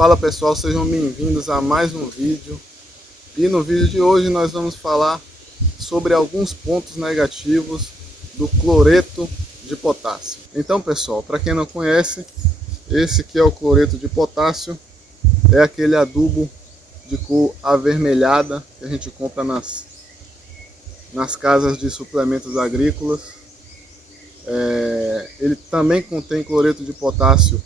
Fala pessoal, sejam bem-vindos a mais um vídeo. E no vídeo de hoje nós vamos falar sobre alguns pontos negativos do cloreto de potássio. Então pessoal, para quem não conhece, esse aqui é o cloreto de potássio. É aquele adubo de cor avermelhada que a gente compra nas casas de suplementos agrícolas. Ele também contém cloreto de potássio,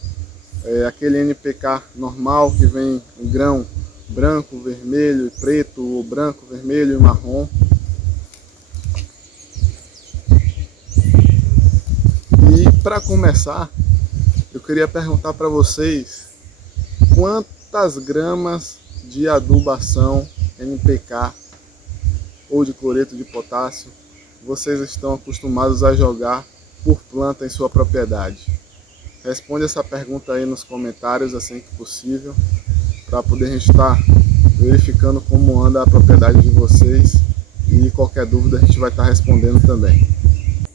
aquele NPK normal que vem em grão branco, vermelho e preto, ou branco, vermelho e marrom. E para começar, eu queria perguntar para vocês quantas gramas de adubação NPK ou de cloreto de potássio vocês estão acostumados a jogar por planta em sua propriedade. Responde essa pergunta aí nos comentários assim que possível, para poder a gente estar verificando como anda a propriedade de vocês, e qualquer dúvida a gente vai estar respondendo também.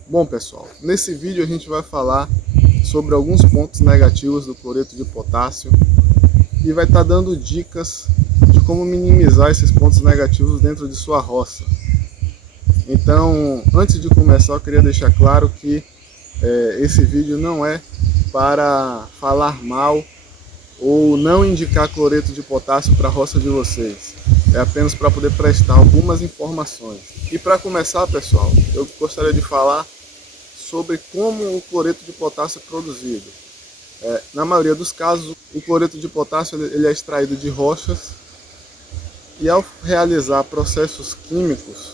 Bom pessoal, nesse vídeo a gente vai falar sobre alguns pontos negativos do cloreto de potássio e vai estar dando dicas de como minimizar esses pontos negativos dentro de sua roça. Então, antes de começar, eu queria deixar claro que esse vídeo não é para falar mal ou não indicar cloreto de potássio para a roça de vocês. É apenas para poder prestar algumas informações. E para começar, pessoal, eu gostaria de falar sobre como o cloreto de potássio é produzido. Na maioria dos casos, o cloreto de potássio ele é extraído de rochas e ao realizar processos químicos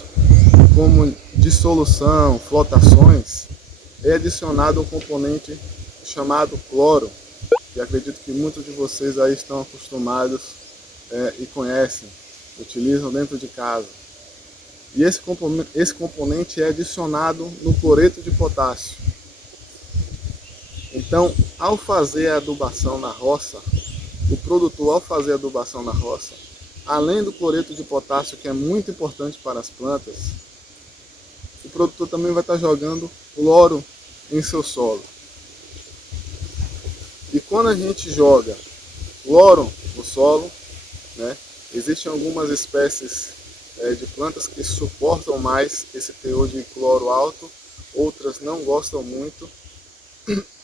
como dissolução, flotações, é adicionado um componente chamado cloro, que acredito que muitos de vocês aí estão acostumados e conhecem, utilizam dentro de casa. E esse componente é adicionado no cloreto de potássio. Então, ao fazer a adubação na roça, o produtor, ao fazer a adubação na roça, além do cloreto de potássio, que é muito importante para as plantas, o produtor também vai estar jogando cloro em seu solo. E quando a gente joga cloro no solo, existem algumas espécies de plantas que suportam mais esse teor de cloro alto, outras não gostam muito.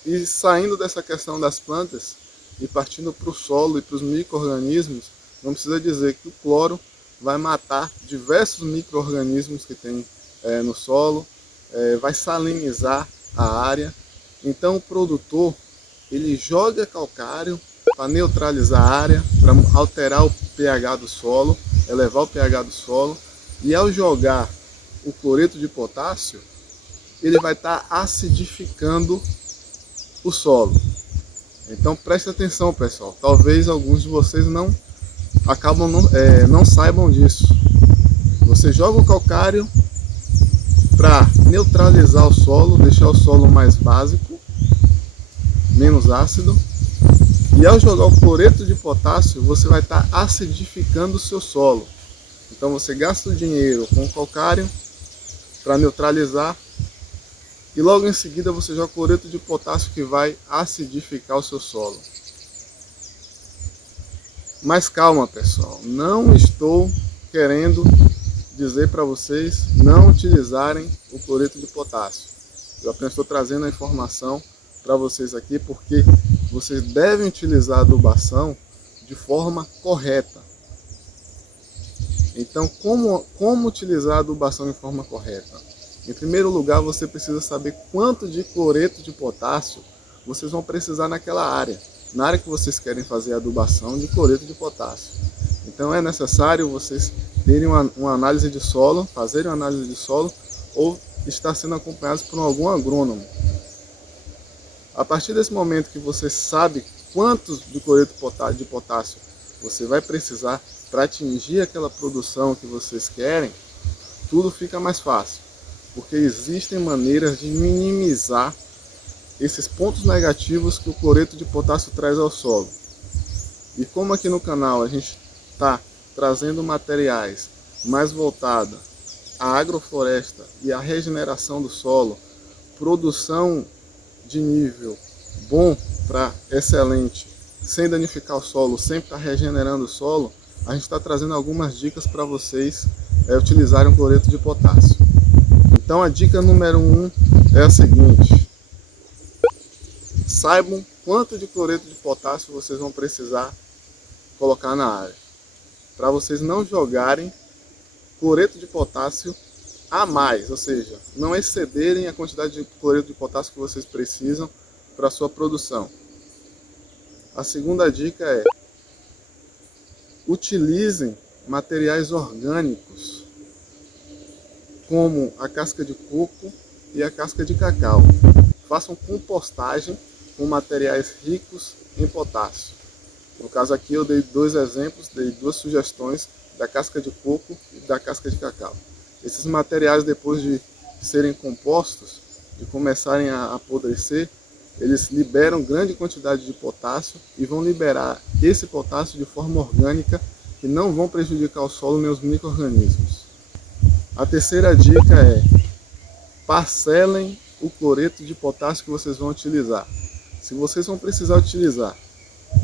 E saindo dessa questão das plantas e partindo para o solo e para os micro-organismos, não precisa dizer que o cloro vai matar diversos micro-organismos que tem no solo, vai salinizar a área. Então o produtor ele joga calcário para neutralizar a área, para alterar o pH do solo, elevar o pH do solo, e ao jogar o cloreto de potássio, ele vai estar acidificando o solo. Então preste atenção pessoal, talvez alguns de vocês não saibam disso. Você joga o calcário para neutralizar o solo, deixar o solo mais básico, menos ácido, e ao jogar o cloreto de potássio você vai estar acidificando o seu solo. Então você gasta o dinheiro com o calcário para neutralizar, e logo em seguida você joga o cloreto de potássio que vai acidificar o seu solo. Mas calma pessoal, não estou querendo dizer para vocês não utilizarem o cloreto de potássio. Eu apenas estou trazendo a informação para vocês aqui, porque vocês devem utilizar a adubação de forma correta. Então, como utilizar a adubação de forma correta? Em primeiro lugar, você precisa saber quanto de cloreto de potássio vocês vão precisar naquela área. Na área que vocês querem fazer a adubação de cloreto de potássio. Então é necessário vocês terem uma análise de solo, fazerem uma análise de solo, ou estar sendo acompanhados por algum agrônomo. A partir desse momento que você sabe quantos de cloreto de potássio você vai precisar para atingir aquela produção que vocês querem, tudo fica mais fácil. Porque existem maneiras de minimizar esses pontos negativos que o cloreto de potássio traz ao solo. E como aqui no canal a gente está trazendo materiais mais voltados à agrofloresta e à regeneração do solo, produção de nível bom para excelente sem danificar o solo, sempre está regenerando o solo, a gente está trazendo algumas dicas para vocês utilizarem o cloreto de potássio. Então a dica número 1 é a seguinte: saibam quanto de cloreto de potássio vocês vão precisar colocar na área, para vocês não jogarem cloreto de potássio a mais, ou seja, não excederem a quantidade de cloreto de potássio que vocês precisam para a sua produção. A segunda dica é: utilizem materiais orgânicos, como a casca de coco e a casca de cacau. Façam compostagem com materiais ricos em potássio. No caso aqui eu dei 2 exemplos, dei 2 sugestões da casca de coco e da casca de cacau. Esses materiais, depois de serem compostos, de começarem a apodrecer, eles liberam grande quantidade de potássio e vão liberar esse potássio de forma orgânica, que não vão prejudicar o solo nem os micro-organismos. A terceira dica é: parcelem o cloreto de potássio que vocês vão utilizar. Se vocês vão precisar utilizar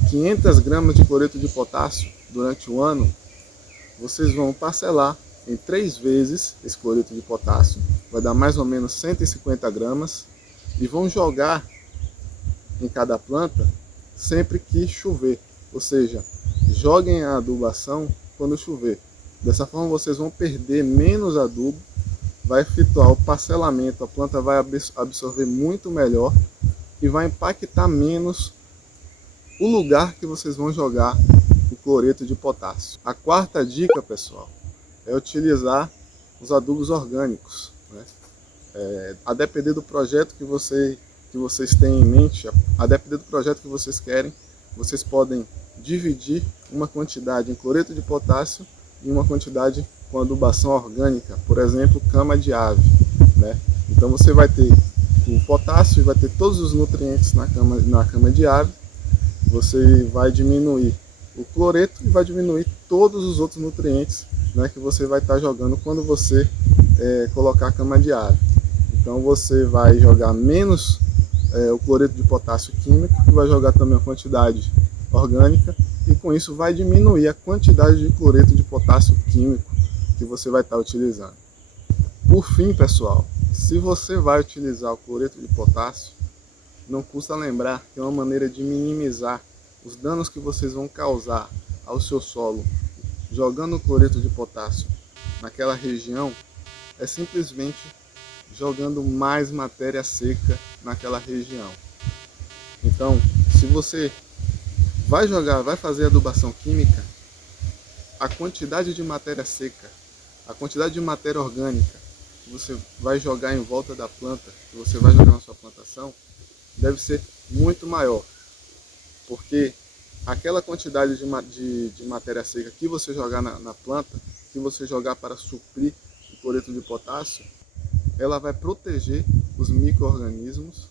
500 gramas de cloreto de potássio durante o ano, vocês vão parcelar em 3 vezes esse cloreto de potássio, vai dar mais ou menos 150 gramas, e vão jogar em cada planta sempre que chover, ou seja, joguem a adubação quando chover. Dessa forma vocês vão perder menos adubo, vai efetuar o parcelamento, a planta vai absorver muito melhor e vai impactar menos o lugar que vocês vão jogar o cloreto de potássio. A quarta dica, pessoal, é utilizar os adubos orgânicos, né? A depender do projeto que vocês têm em mente, a depender do projeto que vocês querem, vocês podem dividir uma quantidade em cloreto de potássio e uma quantidade com adubação orgânica, por exemplo, cama de ave, né? Então você vai ter o potássio e vai ter todos os nutrientes na cama de ave, você vai diminuir o cloreto e vai diminuir todos os outros nutrientes, né, que você vai estar jogando quando você colocar a cama de ave. Então você vai jogar menos o cloreto de potássio químico e vai jogar também a quantidade orgânica, e com isso vai diminuir a quantidade de cloreto de potássio químico que você vai estar utilizando. Por fim, pessoal, se você vai utilizar o cloreto de potássio, não custa lembrar que é uma maneira de minimizar os danos que vocês vão causar ao seu solo jogando o cloreto de potássio naquela região, é simplesmente jogando mais matéria seca naquela região. Então, se você vai fazer adubação química, a quantidade de matéria seca, a quantidade de matéria orgânica que você vai jogar em volta da planta, que você vai jogar na sua plantação, deve ser muito maior, porque aquela quantidade de matéria seca que você jogar na planta, que você jogar para suprir o cloreto de potássio, ela vai proteger os micro-organismos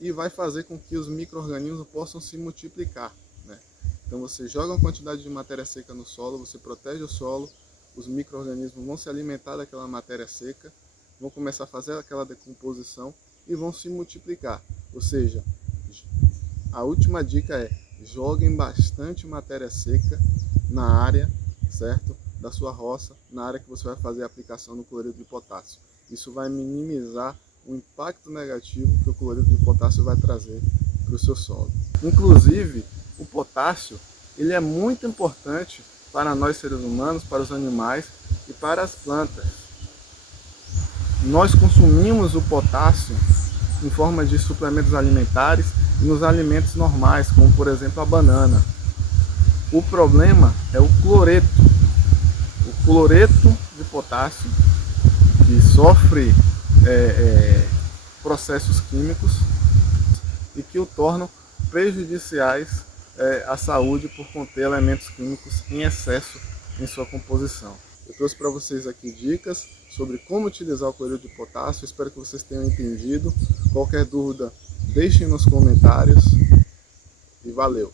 e vai fazer com que os micro-organismos possam se multiplicar, né? Então você joga uma quantidade de matéria seca no solo, você protege o solo, os micro-organismos vão se alimentar daquela matéria seca, vão começar a fazer aquela decomposição e vão se multiplicar. Ou seja, a última dica é: joguem bastante matéria seca na área, certo? Da sua roça, na área que você vai fazer a aplicação do cloreto de potássio. Isso vai minimizar o impacto negativo que o cloreto de potássio vai trazer para o seu solo. Inclusive, o potássio ele é muito importante para nós seres humanos, para os animais e para as plantas. Nós consumimos o potássio em forma de suplementos alimentares e nos alimentos normais, como por exemplo a banana. O problema é o cloreto. O cloreto de potássio, que sofre processos químicos e que o tornam prejudiciais à saúde por conter elementos químicos em excesso em sua composição. Eu trouxe para vocês aqui dicas sobre como utilizar o cloreto de potássio. Espero que vocês tenham entendido. Qualquer dúvida, deixem nos comentários e valeu!